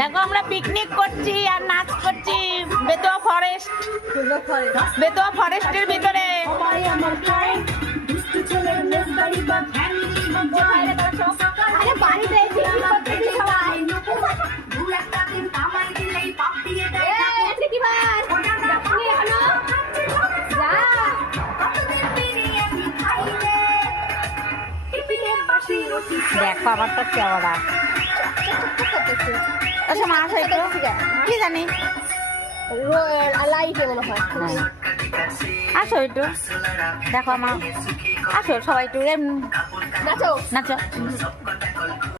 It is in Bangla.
দেখো আমরা পিকনিক করছি আর নাচ করছি বেতোয়া ফরেস্টের ভিতরে। দেখো আমার তো কেওড়া আচ্ছা মাছ হয়তো কি জানি লাইটে মনে হয়। আসো একটু দেখো আমার আসো সবাই একটু নাচো নাচো।